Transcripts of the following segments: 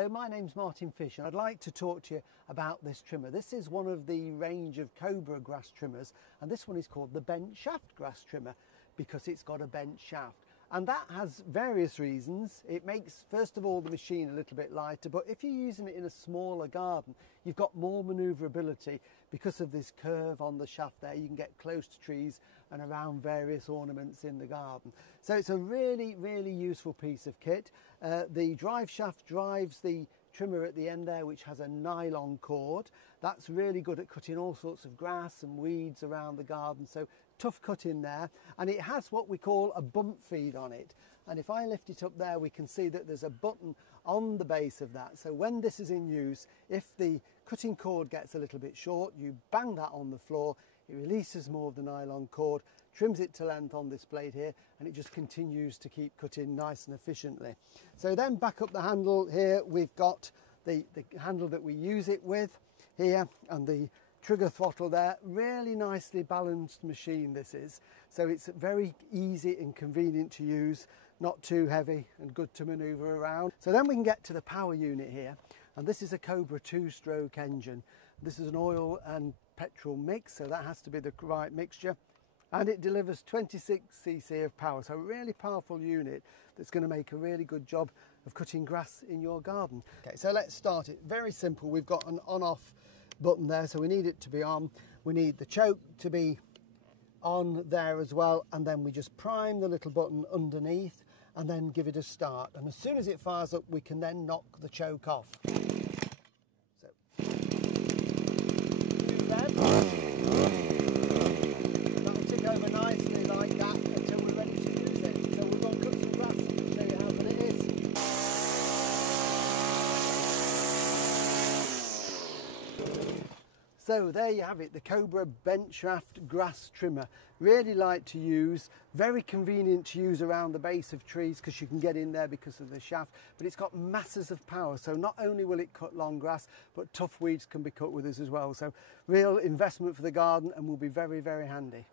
Hello, my name's Martin Fish and I'd like to talk to you about this trimmer. This is one of the range of Cobra grass trimmers, and this one is called the bent shaft grass trimmer because it's got a bent shaft. And that has various reasons. It makes, first of all, the machine a little bit lighter, but if you're using it in a smaller garden, you've got more manoeuvrability because of this curve on the shaft there. You can get close to trees and around various ornaments in the garden. So it's a really, really useful piece of kit. The drive shaft drives the trimmer at the end there, which has a nylon cord. That's really good at cutting all sorts of grass and weeds around the garden, so tough cut in there. And it has what we call a bump feed on it, and if I lift it up there we can see that there's a button on the base of that, so when this is in use, if the cutting cord gets a little bit short, you bang that on the floor, it releases more of the nylon cord, trims it to length on this blade here, and it just continues to keep cutting nice and efficiently. So then back up the handle here, we've got the handle that we use it with here, and the trigger throttle there. Really nicely balanced machine this is, so it's very easy and convenient to use, not too heavy and good to manoeuvre around. So then we can get to the power unit here, and this is a Cobra 2-stroke engine. This is an oil and petrol mix, so that has to be the right mixture, and it delivers 26cc of power, so a really powerful unit that's going to make a really good job of cutting grass in your garden. Okay, so let's start it. Very simple. We've got an on-off button there, so we need it to be on. We need the choke to be on there as well, and then we just prime the little button underneath and then give it a start, and as soon as it fires up we can then knock the choke off. So that'll tick over nicely like that until we're ready to use it. So we've got to cut some grass and show you how good it is. So there you have it, the Cobra bent shaft grass trimmer. Really light to use, very convenient to use around the base of trees because you can get in there because of the shaft, but it's got masses of power, so not only will it cut long grass, but tough weeds can be cut with this as well. So real investment for the garden and will be very, very handy.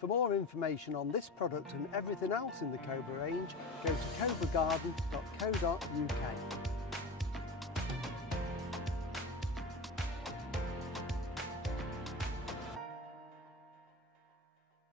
For more information on this product and everything else in the Cobra range, go to cobragarden.co.uk.